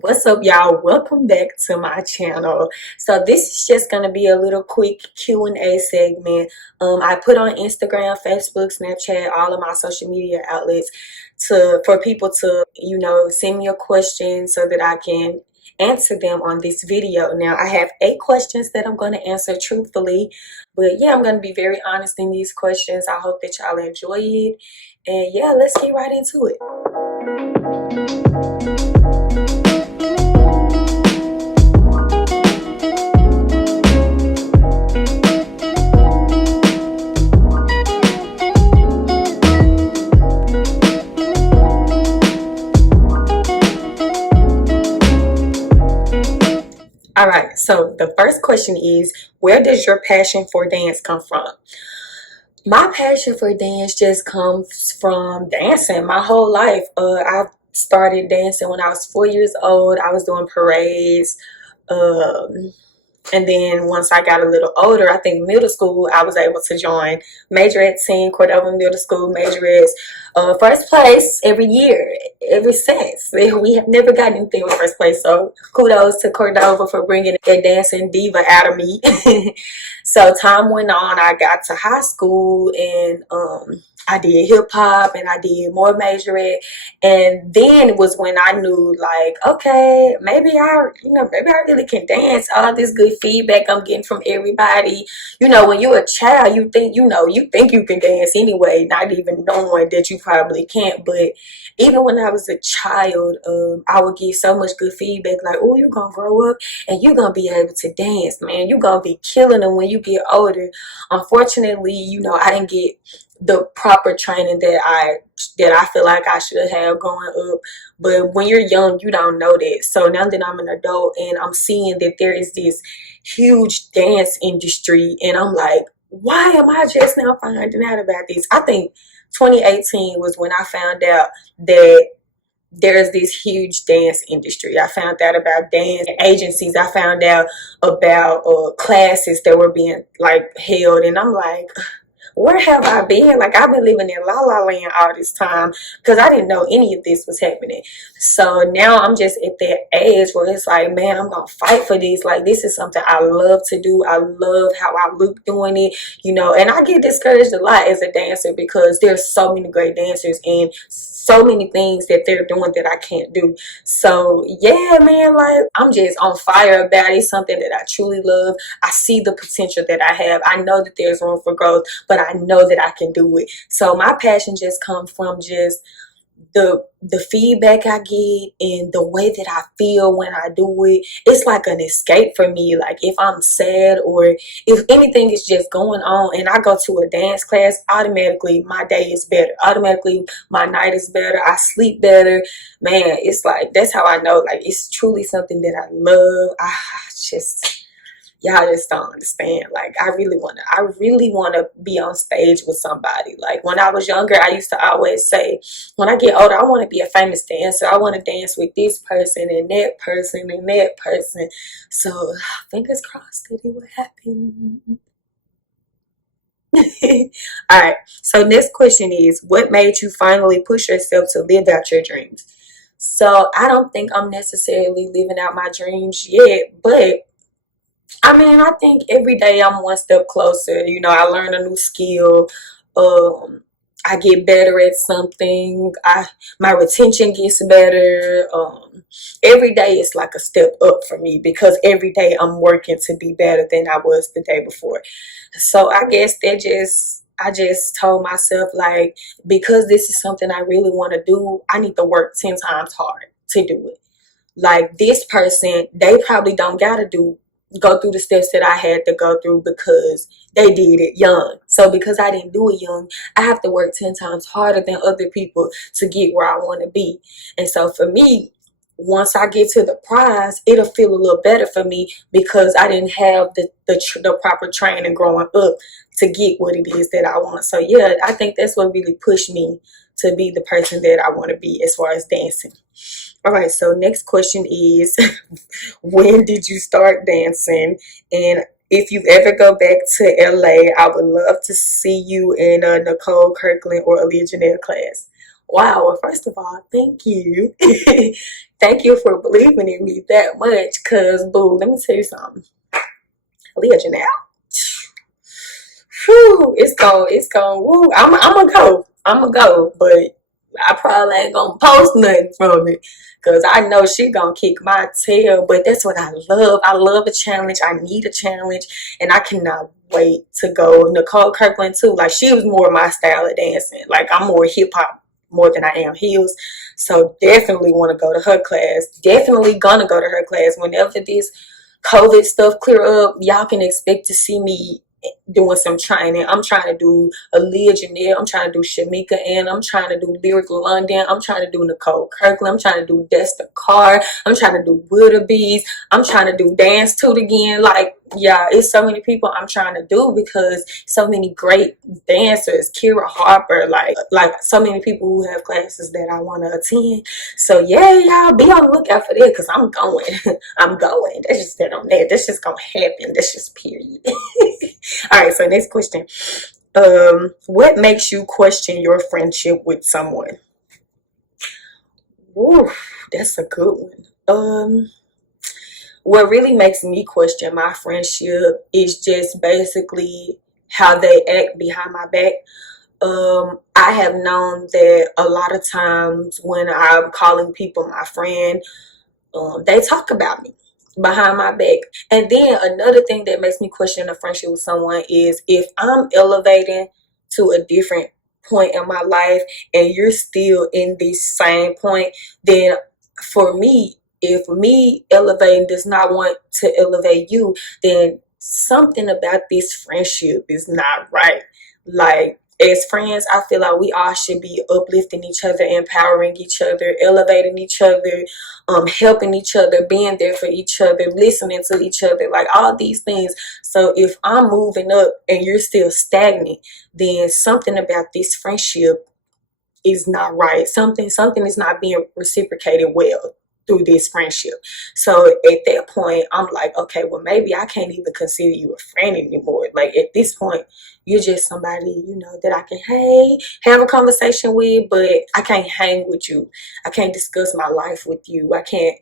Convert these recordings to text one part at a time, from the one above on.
What's up, y'all? Welcome back to my channel. So this is just gonna be a little quick Q&A segment. I put on Instagram, Facebook, Snapchat, all of my social media outlets for people to, send me a question so that I can answer them on this video. Now I have 8 questions that I'm gonna answer truthfully, but yeah, I'm gonna be very honest in these questions. I hope that y'all enjoy it, and yeah, let's get right into it. All right, so the first question is, where does your passion for dance come from? My passion for dance just comes from dancing my whole life. I started dancing when I was 4 years old. I was doing parades. Um, and then once I got a little older, I think middle school, I was able to join majorette team, Cordova Middle School majorettes. First place every year, ever since. We have never gotten anything with first place. So kudos to Cordova for bringing a dancing diva out of me. So time went on. I got to high school and I did hip hop and I did more majorette. And then it was when I knew, like, okay, maybe I really can dance. All this good feedback I'm getting from everybody. When you're a child, you think you can dance anyway, not even knowing that you probably can't. But even when I was a child, I would get so much good feedback, like, oh, you're gonna grow up and you're gonna be able to dance, man. You're gonna be killing them when you get older. Unfortunately, I didn't get the proper training that I feel like I should have growing up. But when you're young, you don't know that. So now that I'm an adult and I'm seeing that there is this huge dance industry, and I'm like, why am I just now finding out about this? I think 2018 was when I found out that there's this huge dance industry. I found out about dance agencies. I found out about classes that were being like held, and I'm like, where have I been? Like, I've been living in La La Land all this time because I didn't know any of this was happening. So now I'm just at that age where it's like, man, I'm going to fight for this. Like, this is something I love to do. I love how I look doing it, and I get discouraged a lot as a dancer because there's so many great dancers and so many things that they're doing that I can't do. So yeah, man, like, I'm just on fire about it. It's something that I truly love. I see the potential that I have. I know that there's room for growth, but I know that I can do it. So my passion just comes from just the feedback I get and the way that I feel when I do it. It's like an escape for me. Like, if I'm sad or if anything is just going on and I go to a dance class, automatically my day is better. Automatically my night is better. I sleep better. Man, it's like, that's how I know, like, it's truly something that I love. Y'all just don't understand. Like, I really wanna be on stage with somebody. Like, when I was younger, I used to always say, when I get older, I want to be a famous dancer. I want to dance with this person and that person and that person. So fingers crossed that it will happen. All right, so next question is, what made you finally push yourself to live out your dreams? So I don't think I'm necessarily living out my dreams yet, but I mean, I think every day I'm one step closer. I learn a new skill. Um, I get better at something. My retention gets better. Every day is like a step up for me because every day I'm working to be better than I was the day before. So I guess I just told myself, like, because this is something I really want to do, I need to work 10 times hard to do it. Like, this person, they probably don't gotta go through the steps that I had to go through because they did it young. So because I didn't do it young, I have to work 10 times harder than other people to get where I want to be. And so for me, once I get to the prize, it'll feel a little better for me because I didn't have the proper training growing up to get what it is that I want. So yeah, I think that's what really pushed me to be the person that I want to be as far as dancing. All right, so next question is, when did you start dancing? And if you ever go back to LA, I would love to see you in Nicole Kirkland or Aaliyah Janelle class. Wow, well, first of all, thank you. Thank you for believing in me that much. Cause boo, let me tell you something. Leah Janelle. Whew, it's going, woo. I'm gonna go. I'm gonna go, but I probably ain't gonna post nothing from it because I know she gonna kick my tail. But that's what I love. I love a challenge. I need a challenge, and I cannot wait to go. Nicole Kirkland too. Like she was more my style of dancing. Like I'm more hip hop more than I am heels. So definitely want to go to her class. Definitely gonna go to her class whenever this COVID stuff clear up. Y'all can expect to see me doing some training. I'm trying to do Aaliyah Janelle. I'm trying to do Shamika Ann. I'm trying to do Lyric London. I'm trying to do Nicole Kirkland. I'm trying to do Desta Carr. I'm trying to do Wildebeest. I'm trying to do Dance Toot again. Like, yeah, it's so many people I'm trying to do because so many great dancers. Kira Harper, like so many people who have classes that I want to attend. So yeah, y'all be on the lookout for that because I'm going. I'm going. That's just that on that. That's just gonna happen. That's just period. All right, so next question. What makes you question your friendship with someone? Ooh, that's a good one. What really makes me question my friendship is just basically how they act behind my back. I have known that a lot of times when I'm calling people my friend, they talk about me behind my back. And then another thing that makes me question a friendship with someone is if I'm elevating to a different point in my life and you're still in this same point, then for me, if me elevating does not want to elevate you, then something about this friendship is not right. Like, as friends, I feel like we all should be uplifting each other, empowering each other, elevating each other, helping each other, being there for each other, listening to each other, like all these things. So if I'm moving up and you're still stagnant, then something about this friendship is not right. Something is not being reciprocated well through this friendship. So at that point, I'm like, okay, well maybe I can't even consider you a friend anymore. Like at this point, you're just somebody, that I can, hey, have a conversation with, but I can't hang with you. I can't discuss my life with you. I can't,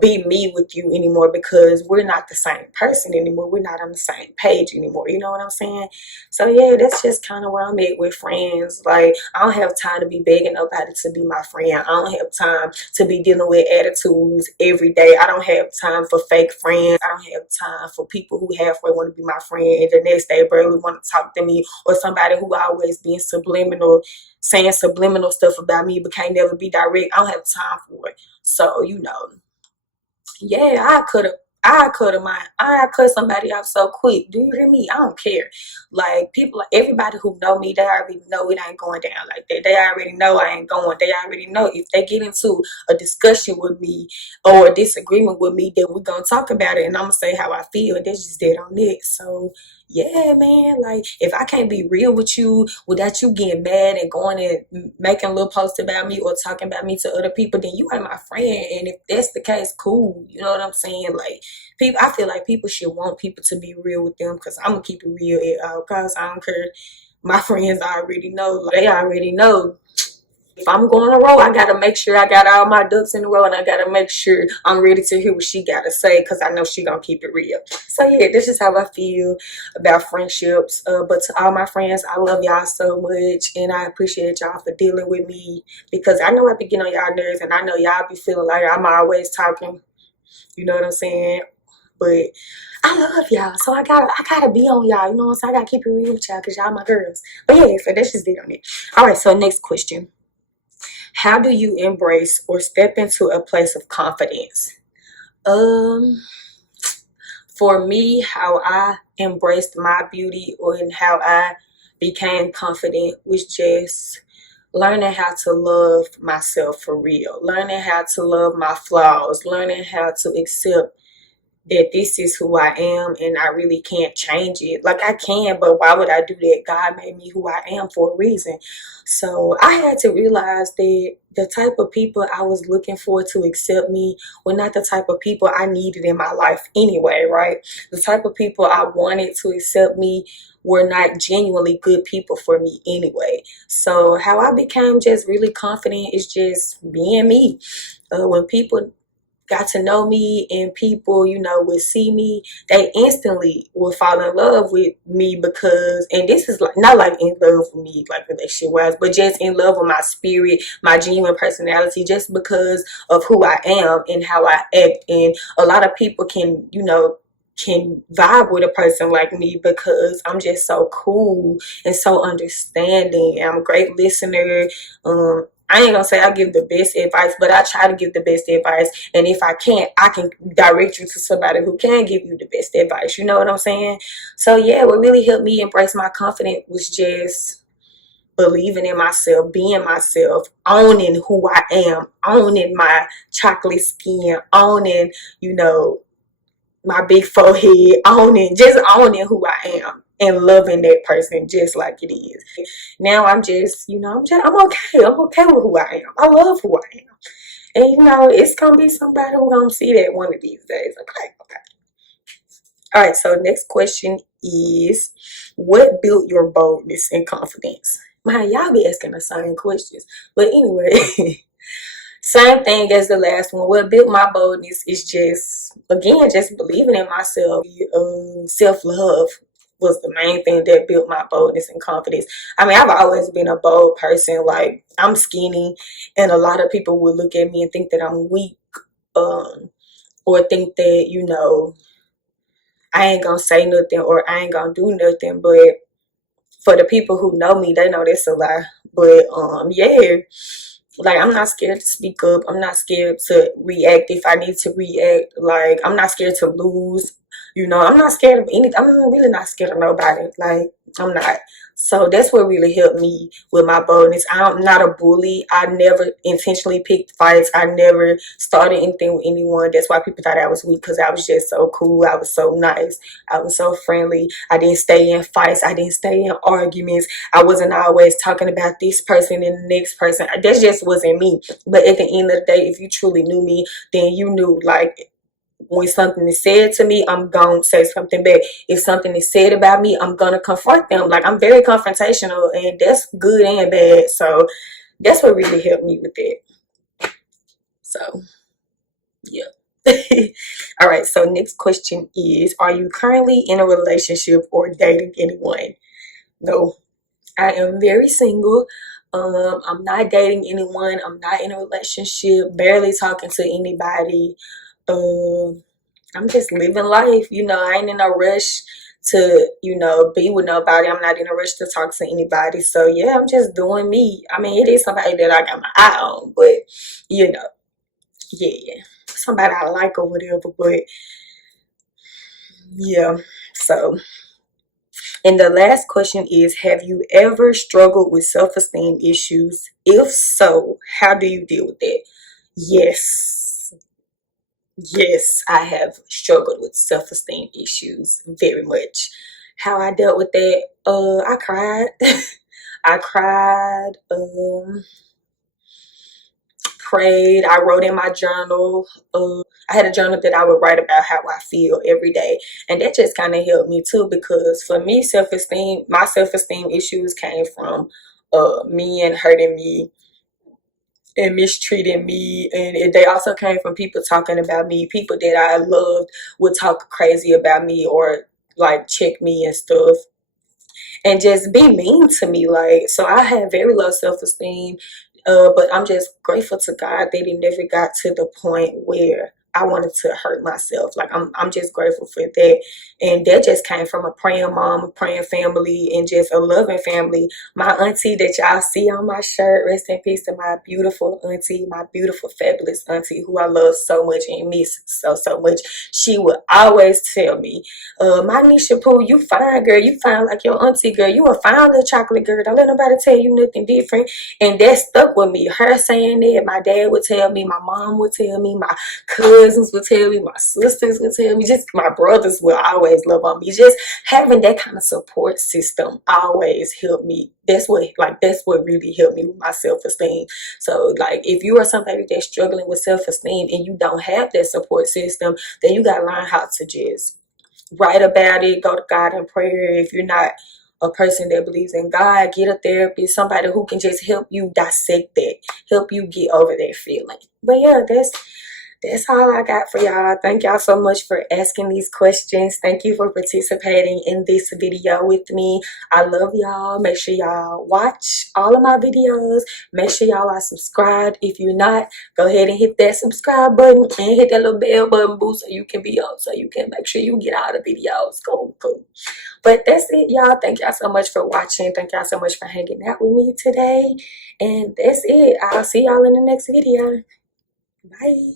be me with you anymore because we're not the same person anymore. We're not on the same page anymore. You know what I'm saying? So yeah, that's just kind of where I'm at with friends. Like I don't have time to be begging nobody to be my friend. I don't have time to be dealing with attitudes every day. I don't have time for fake friends. I don't have time for people who halfway want to be my friend and the next day barely want to talk to me, or somebody who always being subliminal, saying subliminal stuff about me but can't never be direct. I don't have time for it. So, yeah, I cut somebody off so quick. Do you hear me? I don't care. Like people, like everybody who know me, they already know it ain't going down like that. They already know I ain't going. They already know if they get into a discussion with me or a disagreement with me, then we're gonna talk about it and I'm gonna say how I feel. That's just dead on it. So yeah, man, like if I can't be real with you without you getting mad and going and making little posts about me or talking about me to other people, then you ain't my friend. And if that's the case, cool. You know what I'm saying? Like people, I feel like people should want people to be real with them because I'm gonna keep it real at all costs. I don't care. My friends already know. Like, they already know. If I'm going on a roll, I gotta make sure I got all my ducks in a row, and I gotta make sure I'm ready to hear what she gotta say because I know she gonna keep it real. So yeah, this is how I feel about friendships. But to all my friends, I love y'all so much, and I appreciate y'all for dealing with me because I know I be getting on y'all nerves, and I know y'all be feeling like I'm always talking. You know what I'm saying? But I love y'all, so I gotta be on y'all. You know what I'm saying? I gotta keep it real with y'all because y'all my girls. But yeah, so that's just it on it. All right, so next question. How do you embrace or step into a place of confidence? Um, for me, how I embraced my beauty or in how I became confident was just learning how to love myself for real, learning how to love my flaws, learning how to accept that this is who I am and I really can't change it. Like I can, but why would I do that? God made me who I am for a reason. So I had to realize that the type of people I was looking for to accept me were not the type of people I needed in my life anyway, right? The type of people I wanted to accept me were not genuinely good people for me anyway. So how I became just really confident is just being me. When people got to know me and people, would see me, they instantly would fall in love with me because, and this is like not like in love with me like relationship wise, but just in love with my spirit, my genuine personality, just because of who I am and how I act. And a lot of people can vibe with a person like me because I'm just so cool and so understanding. I'm a great listener. I ain't gonna say I give the best advice, but I try to give the best advice. And if I can't, I can direct you to somebody who can give you the best advice. You know what I'm saying? So yeah, what really helped me embrace my confidence was just believing in myself, being myself, owning who I am, owning my chocolate skin, owning, my big forehead, just owning who I am and loving that person just like it is. Now I'm just, I'm okay. I'm okay with who I am. I love who I am. And it's gonna be somebody who gonna see that one of these days. Okay, okay. All right, so next question is, what built your boldness and confidence? Man, y'all be asking the same questions. But anyway, same thing as the last one. What built my boldness is just, again, just believing in myself. Self-love was the main thing that built my boldness and confidence. I mean, I've always been a bold person. Like, I'm skinny, and a lot of people would look at me and think that I'm weak, or think that, I ain't gonna say nothing or I ain't gonna do nothing. But for the people who know me, they know that's a lie. But yeah, like I'm not scared to speak up. I'm not scared to react if I need to react. Like I'm not scared to lose. I'm not scared of anything. I'm really not scared of nobody. Like I'm not. So that's what really helped me with my boldness. I'm not a bully. I never intentionally picked fights. I never started anything with anyone. That's why people thought I was weak, because I was just so cool. I was so nice. I was so friendly. I didn't stay in fights. I didn't stay in arguments. I wasn't always talking about this person and the next person. That just wasn't me. But at the end of the day, if you truly knew me, then you knew, like, when something is said to me, I'm gonna say something back. If something is said about me, I'm gonna confront them. Like I'm very confrontational, and that's good and bad. So that's what really helped me with that. So yeah. All right, so next question is, are you currently in a relationship or dating anyone? No, I am very single. I'm not dating anyone. I'm not in a relationship, barely talking to anybody. I'm just living life. I ain't in a rush to, be with nobody. I'm not in a rush to talk to anybody. So yeah, I'm just doing me. I mean, it is somebody that I got my eye on, but yeah, somebody I like or whatever. But yeah, so. And the last question is, have you ever struggled with self-esteem issues? If so, how do you deal with that? Yes. Yes, I have struggled with self-esteem issues very much. How I dealt with that, I cried. I cried, prayed, I wrote in my journal. I had a journal that I would write about how I feel every day. And that just kind of helped me too, because for me, my self-esteem issues came from men hurting me and mistreating me, and they also came from people talking about me. People that I loved would talk crazy about me or like check me and stuff and just be mean to me. Like, so I had very low self-esteem, but I'm just grateful to God that it never got to the point where I wanted to hurt myself. Like I'm just grateful for that. And that just came from a praying mom, a praying family, and just a loving family. My auntie that y'all see on my shirt, rest in peace to my beautiful auntie, my beautiful fabulous auntie, who I love so much and miss so much. She would always tell me, my Nisha Pooh, you fine girl, you fine like your auntie girl, you a fine little chocolate girl, don't let nobody tell you nothing different. And that stuck with me. Her saying that, my dad would tell me, my mom would tell me, my cousin cousins will tell me, my sisters will tell me, just my brothers will always love on me. Just having that kind of support system always helped me. That's what really helped me with my self-esteem. So like, if you are somebody that's struggling with self-esteem and you don't have that support system, then you gotta learn how to just write about it, go to God in prayer. If you're not a person that believes in God, get a therapist, somebody who can just help you dissect that, help you get over that feeling. But yeah, that's all I got for y'all. Thank y'all so much for asking these questions. Thank you for participating in this video with me. I love y'all. Make sure y'all watch all of my videos. Make sure y'all are subscribed. If you're not, go ahead and hit that subscribe button and hit that little bell button boo so you can be up, so you can make sure you get all the videos. Cool. But that's it, y'all. Thank y'all so much for watching. Thank y'all so much for hanging out with me today. And that's it. I'll see y'all in the next video. Bye.